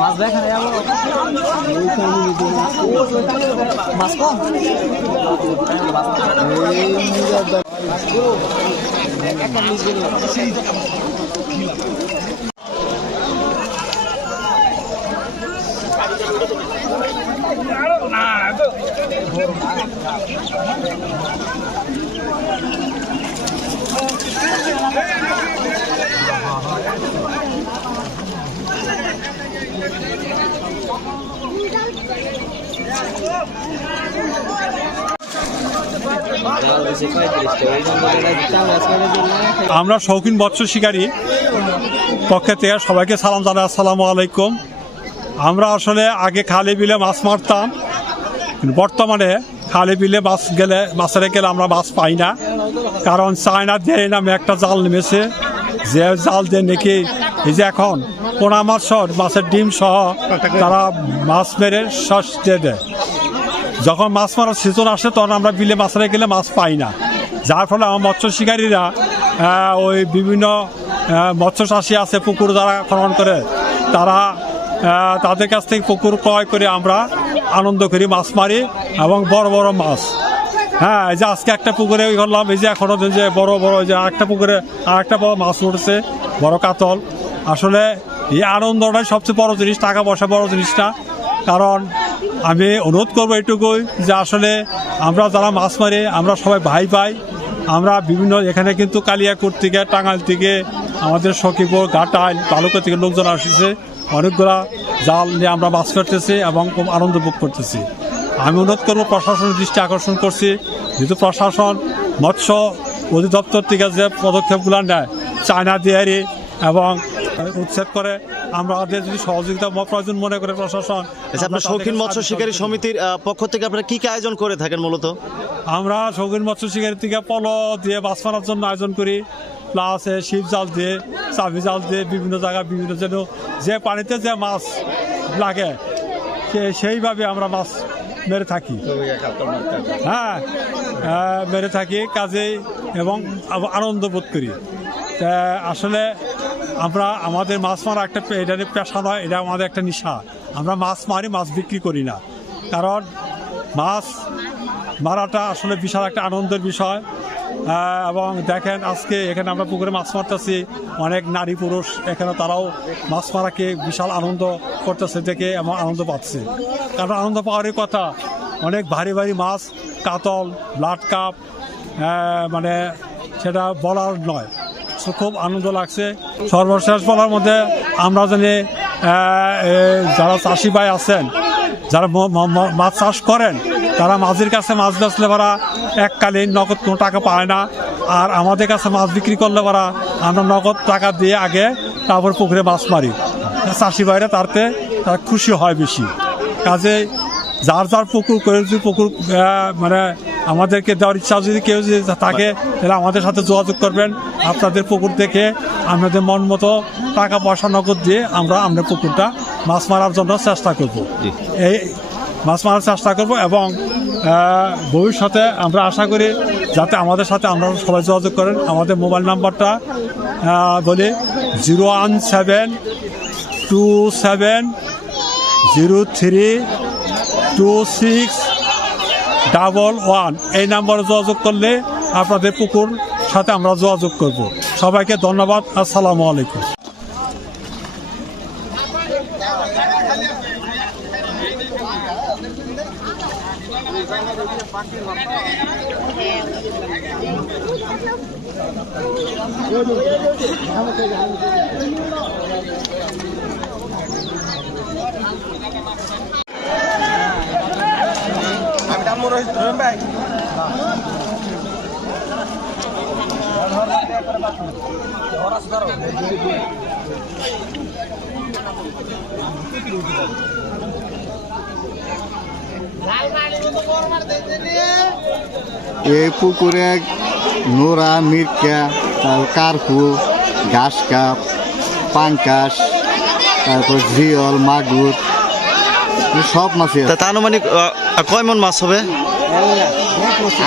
মাছ দেখা যাবো মাছ কম আমরা শৌখিন মৎস্য শিকারী পক্ষে থেকে সবাইকে সালাম জানাই, আসসালামু আলাইকুম। আমরা আসলে আগে খালে বিলে মাছ মারতাম, বর্তমানে খালে বিলে মাছের গেলে আমরা মাছ পাই না, কারণ চায়না দিয়ে নামে একটা জাল নেমেছে, যে জাল দিয়ে নাকি এই যে এখন পোনা মাছ সহ মাছের ডিম সহ তারা মাছ মেরে শ্বাস দিয়ে দেয়। যখন মাছ মারার সিজন আসে তখন আমরা বিলে মাছের গেলে মাছ পাই না, যার ফলে আমার মৎস্য শিকারীরা ওই বিভিন্ন মৎস্য চাষি আছে পুকুর যারা খনন করে তারা তাদের কাছ থেকে পুকুর ক্রয় করে আমরা আনন্দ করি, মাছ মারি এবং বড় বড় মাছ। হ্যাঁ, এই যে আজকে একটা পুকুরে করলাম, এই যে এখনো যে বড় বড় যে আরেকটা পুকুরে আরেকটা বড় মাছ উঠেছে, বড় কাতল। আসলে এই আনন্দটাই সবচেয়ে বড় জিনিস, টাকা পয়সা বড় জিনিস না। কারণ আমি অনুরোধ করবো এটুকুই যে আসলে আমরা যারা মাছ মারি আমরা সবাই ভাই ভাই। আমরা বিভিন্ন এখানে কিন্তু কালিয়াকোট থেকে, টাঙ্গাইল থেকে, আমাদের সখীপুর, ঘাটাইল, বালুকা থেকে লোকজন আসছে, অনেকগুলা জাল নিয়ে আমরা মাছ ধরতেছি এবং খুব আনন্দ ভোগ করতেছি। আমি অনুরোধ করবো প্রশাসনের দৃষ্টি আকর্ষণ করছি, যেহেতু প্রশাসন মৎস্য অধিদপ্তর থেকে যে পদক্ষেপগুলো নেয় চায়না দিয়ারি এবং উচ্ছেদ করে, আমাদের যদি সহযোগিতা প্রয়োজন মনে করে প্রশাসন। আপনার শৌখিন মৎস্য শিকারী সমিতির পক্ষ থেকে আপনারা কি কি আয়োজন করে থাকেন? মূলত আমরা শৌখিন মৎস্য শিকারী থেকে পলো দিয়ে মাছ মারার জন্য আয়োজন করি, প্লাস শিপ জাল দিয়ে, চাবি জাল দিয়ে বিভিন্ন জায়গায় বিভিন্ন যেন যে পানিতে যে মাছ লাগে সেইভাবে আমরা মাছ মেরে থাকি। হ্যাঁ, মেরে থাকি কাজেই এবং আনন্দ বোধ করি। আসলে আমরা আমাদের মাছ মারা একটা এটা পেশা নয়, এটা আমাদের একটা নেশা। আমরা মাছ মারি, মাছ বিক্রি করি না, কারণ মাছ মারাটা আসলে বিশাল একটা আনন্দের বিষয়। এবং দেখেন আজকে এখানে আমরা পুকুরে মাছ মারতেছি, অনেক নারী পুরুষ এখানে তারাও মাছ মারাকে বিশাল আনন্দ করতেছে দেখে এবং আনন্দ পাচ্ছে। কারণ আনন্দ পাওয়ারই কথা, অনেক ভারী ভারী মাছ, কাতল, ব্লাড কাপ, মানে সেটা বলার নয়, খুব আনন্দ লাগছে। সর্বশেষ বলার মধ্যে আমরা জানি যারা চাষি ভাই আছেন, যারা মাছ চাষ করেন, তারা মাঝির কাছে মাছ বেচলে পারা এককালীন নগদ কোনো টাকা পায় না, আর আমাদের কাছে মাছ বিক্রি করলে পারা আমরা নগদ টাকা দিয়ে আগে তারপর পুকুরে মাছ মারি। চাষি ভাইরা তাতে তারা খুশি হয় বেশি। কাজে যার যার পুকুর করে যদি পুকুর মানে আমাদেরকে দেওয়ার ইচ্ছা যদি কেউ যদি থাকে তাহলে আমাদের সাথে যোগাযোগ করবেন। আপনাদের পুকুর দেখে আমাদের মন মতো টাকা পয়সা নগদ দিয়ে আমরা পুকুরটা মাছ মারার জন্য চেষ্টা করব, এই মাছ মারার চেষ্টা করব। এবং ভবিষ্যতে আমরা আশা করি যাতে আমাদের সাথে আমরা সবাই যোগাযোগ করেন। আমাদের মোবাইল নাম্বারটা বলি 01727032611। এই নাম্বারে যোগাযোগ করলে আপনাদের পুকুর সাথে আমরা যোগাযোগ করব। সবাইকে ধন্যবাদ, আসসালামু আলাইকুম। এই পুকুরে নোরা, মিরকা, কার্পু, ঘাস কাপ, পাঙ্কাশ, তারপর জিয়ল, মাগুর সব মাছই আছে। তা আনুমানিক কয় মন মাছ হবে?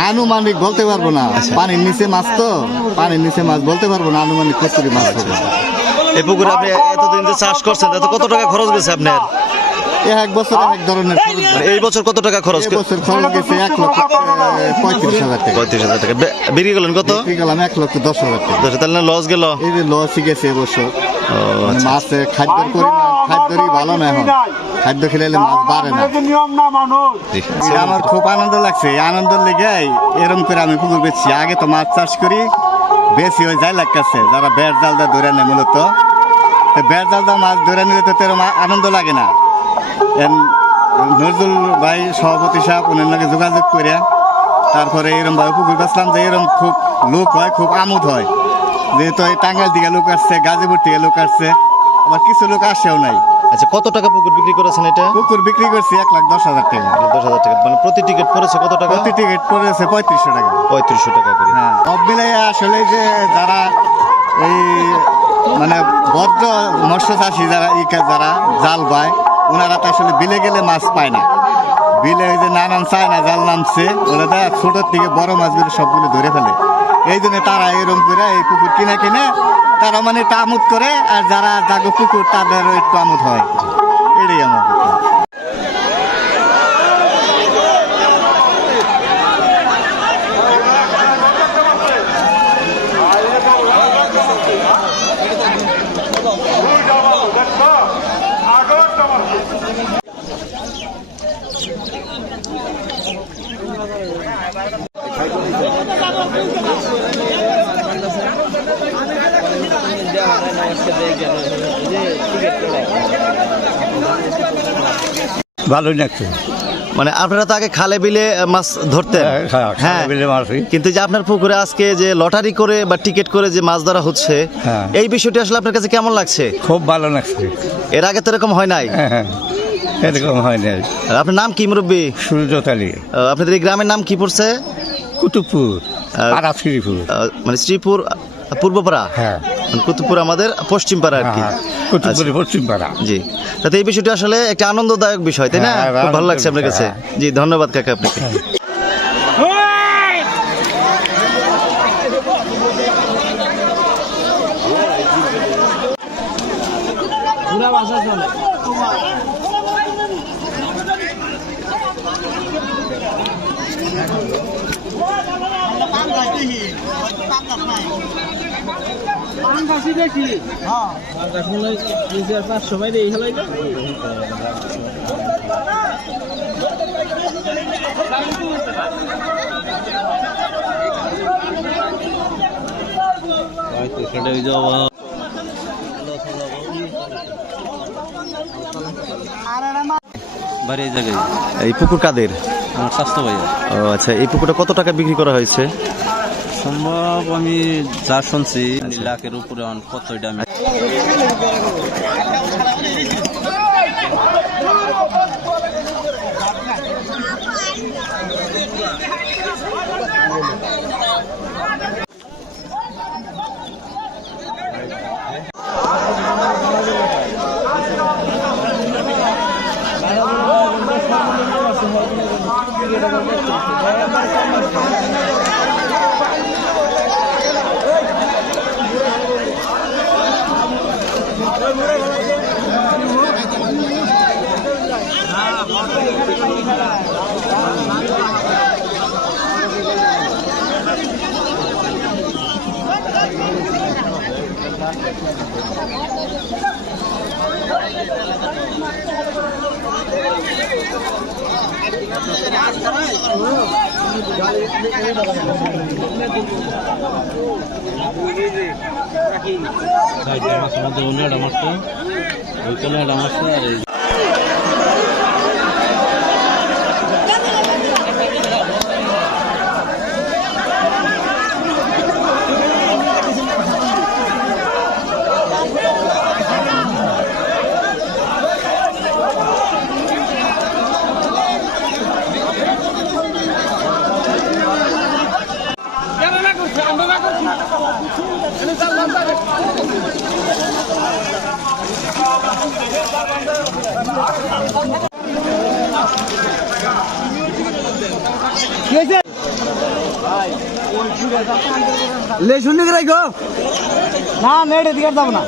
আনুমানিক বলতে পারবো না, পানির নিচে মাছ তো, পানির নিচে মাছ বলতে পারবো না আনুমানিক কতটি মাছ হবে। এই পুকুরে আপনি এতদিন যে চাষ করছেন তাতে কত টাকা খরচ গেছে আপনার? এক বছরে এক ধরনের খরচ হয়। মানে এই বছর কত টাকা খরচ? এই বছর খরচ গেছে 1,35,000 টাকা। 35,000 টাকা। বিক্রি করলেন কত? বিক্রি করলাম 1,10,000 টাকা। তাহলে লস গেল। এই যে লসই গেছে এবছর। ও, মানে আচ্ছা। মাছের খাদ্যের পরিমাণ, খাদ্যরই ভালো না এখন, খাদ্য খেলে মাছ বাড়ে না। জি। এটা আমার খুব আনন্দ লাগছে, এই আনন্দের লেগে এরকম করে আমি পুকুর বেচছি। আগে তো মাছ চাষ করি বেশি হয়ে যায় লাগছে, যারা বেড় জালদা ধরে নেয় মূলত, তো বেড় জালদা মাছ ধরে নিলে তো এরকম আনন্দ লাগে না। নজরুল ভাই সভাপতি সাহেব ওনার লগে যোগাযোগ করে তারপরে এরকম ভাবে পুকুর বেচলাম যে এরকম খুব লোক হয়, খুব আমোদ হয়। যেহেতু এই টাঙ্গাইল থেকে লোক আসছে, গাজীপুর থেকে লোক আসছে, আবার কিছু লোক আসেও নাই। আচ্ছা, কত টাকা পুকুর বিক্রি করেছেন এটা? পুকুর বিক্রি করছি 1,10,000 টাকা। 10,000 টাকা। মানে প্রতি টিকিট পড়েছে কত টাকা? প্রতি টিকিট পড়েছে 3500 টাকা। 3500 টাকা করে। হ্যাঁ, সব মিলাই আসলে যে যারা এই মানে বদ্ধ মৎস্য চাষী যারা যারা জাল বায়, ওনারা তো আসলে বিলে গেলে মাছ পায় না। বিলে ওই যে নানান চায় না জাল নামছে, ওরা ছোটোর থেকে বড় মাছগুলো সবগুলো ধরে ফেলে। এই জন্য তারা এরকম করে এই পুকুর কিনে কিনে তারা মানে একটু আমোদ করে, আর যারা জাগো পুকুর তাদেরও একটু আমোদ হয়। এটাই আমার কথা। ভালোই লাগছে। মানে আপনারা তো আগে খালে বিলে মাছ ধরতেন। হ্যাঁ, কিন্তু যে আপনার পুকুরে আজকে যে লটারি করে বা টিকিট করে যে মাছ ধরা হচ্ছে, হ্যাঁ। এই বিষয়টি আসলে আপনার কাছে কেমন লাগছে? খুব ভালো লাগছে। এর আগে তো এরকম হয় নাই। হ্যাঁ, এরকম হয় নাই। আর আপনার নাম কি মুরব্বী? সূর্যতালি, আপনাদের এই গ্রামের নাম কি পড়ছে? কুতুবপুর, পাড়া শ্রীপুর। মানে শ্রীপুর পূর্বপাড়া। হ্যাঁ, মানে কুতুবপুর আমাদের পশ্চিম পাড়া আর কি। কুতুবপুরের পশ্চিম পাড়া। জি, তাতে এই বিষয়টি আসলে একটা আনন্দদায়ক বিষয়, তাই না? হ্যাঁ, খুব ভালো লাগছে আপনার কাছে। জি, ধন্যবাদ কাকা আপনাকে। বাড়ি এই জায়গায় এই পুকুর কাদের? আমার স্বাস্থ্য ভাইয়া। ও আচ্ছা, এই পুকুরটা কত টাকা বিক্রি করা হয়েছে? সম্ভব আমি যা শুনছি লাখের উপরে, কত এটা আমি Thank you. লে শুনলি কি রাখো না নেট এদিকে যাব না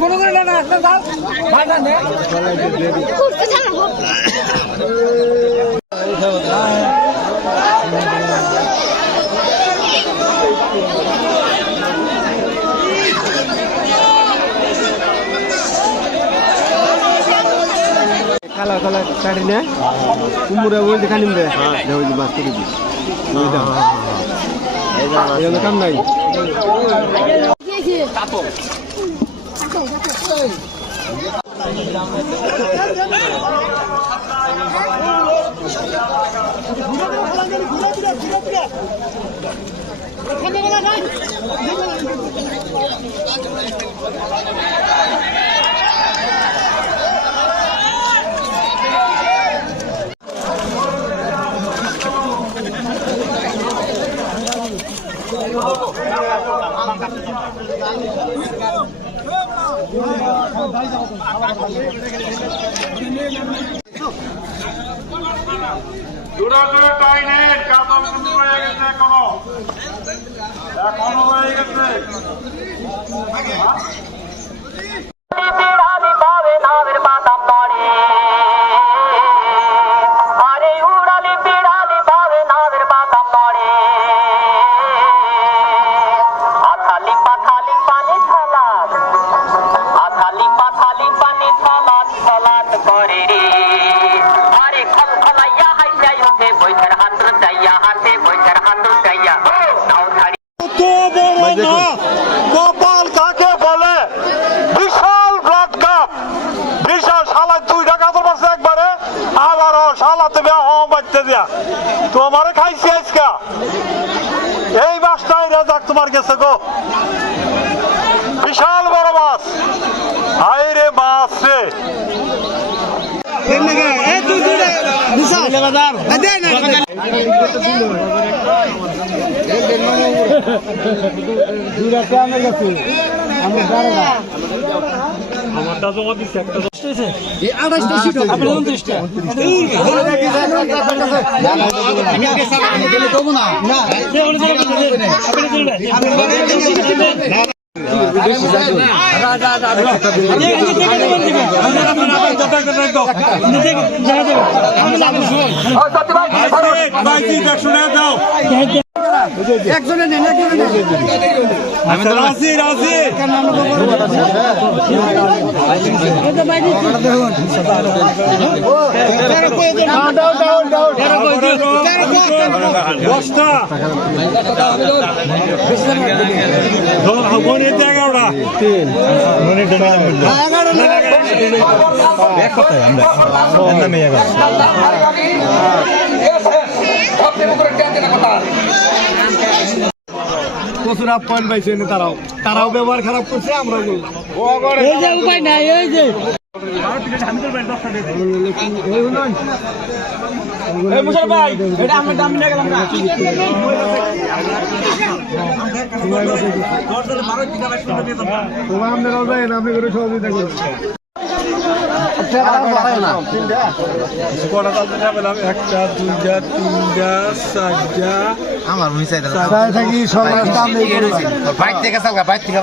কোনো করে না কালা কালা কাটি না কুমুরে ওই দেখা নিবে ওই যে মাছ করে দিই এই কাম নাই দূরে টাইনে কাপড় শুরু হয়ে গেছে এখনো হয়ে গেছে গোপাল কাকে বলে বিশাল ব্লড কাপ বিশাল শালা 2 টাকা তো পাচ্ছে একবারে আবারও শালা তুমি হম বাচ্চা দিয়া তোমারে খাইছি আজকা এই মাছটাই রাজাক তোমার গেছে গো বিশাল বড় মাছ হাই রে মাছ রে আমারটা জমা দিচ্ছে একটা রাজি রাজি দশটা 11টা প্রচুর আপ্যায়ন পাইছে তারাও ব্যবহার খারাপ করছে আমরা উপায় নাই এই যে সহযোগিতা করছি একটা 2টা 3টা 4টা আমার মনে চাই থাকি বাইক থেকে চালকা বাইক থেকে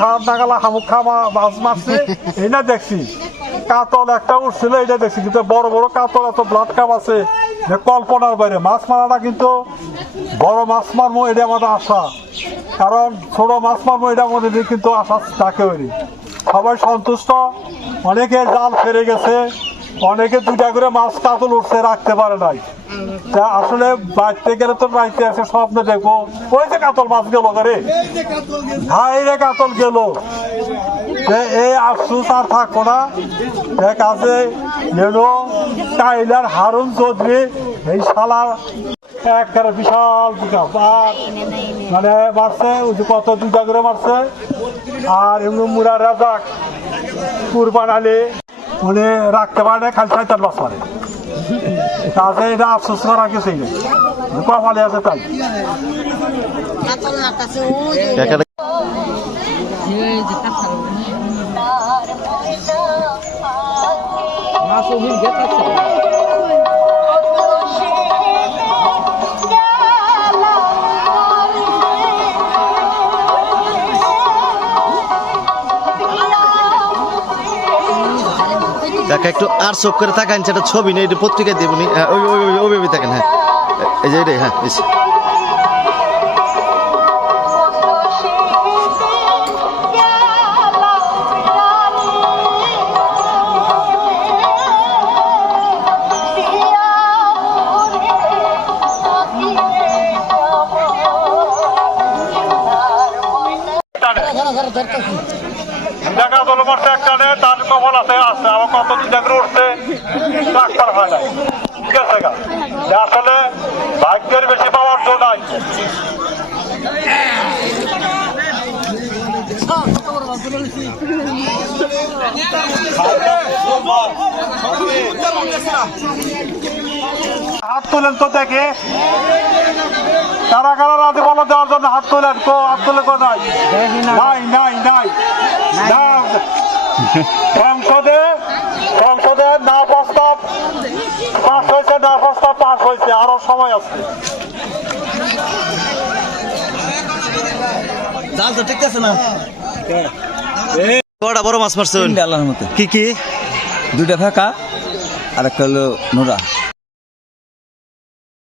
খাওয়া নাগালা শামুক খাওয়া মাছ মারছে এই না দেখছি কাতল একটা উঠছিল এটা দেখছি কিন্তু বড় বড় কাতল এত ব্লাড কাপ আছে কল্পনার বাইরে মাছ মারাটা কিন্তু বড় মাছ মারবো এটা আমাদের আশা কারণ ছোট মাছ মারবো এটা আমাদের কিন্তু আশা থাকে হয়নি সবাই সন্তুষ্ট অনেকে জাল ফেরে গেছে অনেকে 2টা করে মাছ কাতল উঠছে রাখতে পারে নাই তা আসলে বাড়তে গেলে তো রাইতে এসে স্বপ্ন দেখবো ওই যে কাতল মাছ গেল করে হাই রে কাতল গেল এই আফসোস আর থাকবো না। এক আছে টাইলার হারুন চৌধুরী, এই শালা একটা বিশাল বিকাশ আর মানে মারছে ওই যে কত 2টা করে মারছে। আর এমনি মুরা রাজাক কুরবান আলী উনি রাখতে পারে না, খালি 4 মাস মারে। তাতে এটা আফসোস করার কিছুই নেই, কপালে আছে তাই। কাকা একটু আর চোখ করে থাকেন, সেটা ছবি নেই, এটা পত্রিকায় দেবনি। হ্যাঁ ওইভাবে থাকেন। হ্যাঁ এই যে এটাই। হ্যাঁ বেশি দেখা দল মারছে একটা নে, তার কখন আছে আসছে আমার কত 2টা করে উঠছে, ডাক্তার হয় না। ঠিক আছে গা, আসলে ভাগ্যের বেশি পাওয়ার জন্য নাই। হাত তোলেন তো দেখে, কারা কারা রাতে বলা দেওয়ার জন্য হাত তোলেন। হাত তোলে নাই নাই নাই নাই না। সংসদে না প্রস্তাব পাস হয়েছে, না প্রস্তাব পাস হয়েছে, আরো সময় আছে। কটা বড় মাছ মারছেন? আল্লাহর মতো কি কি? 2টা ফাঁকা আর একটা হলো নোরা।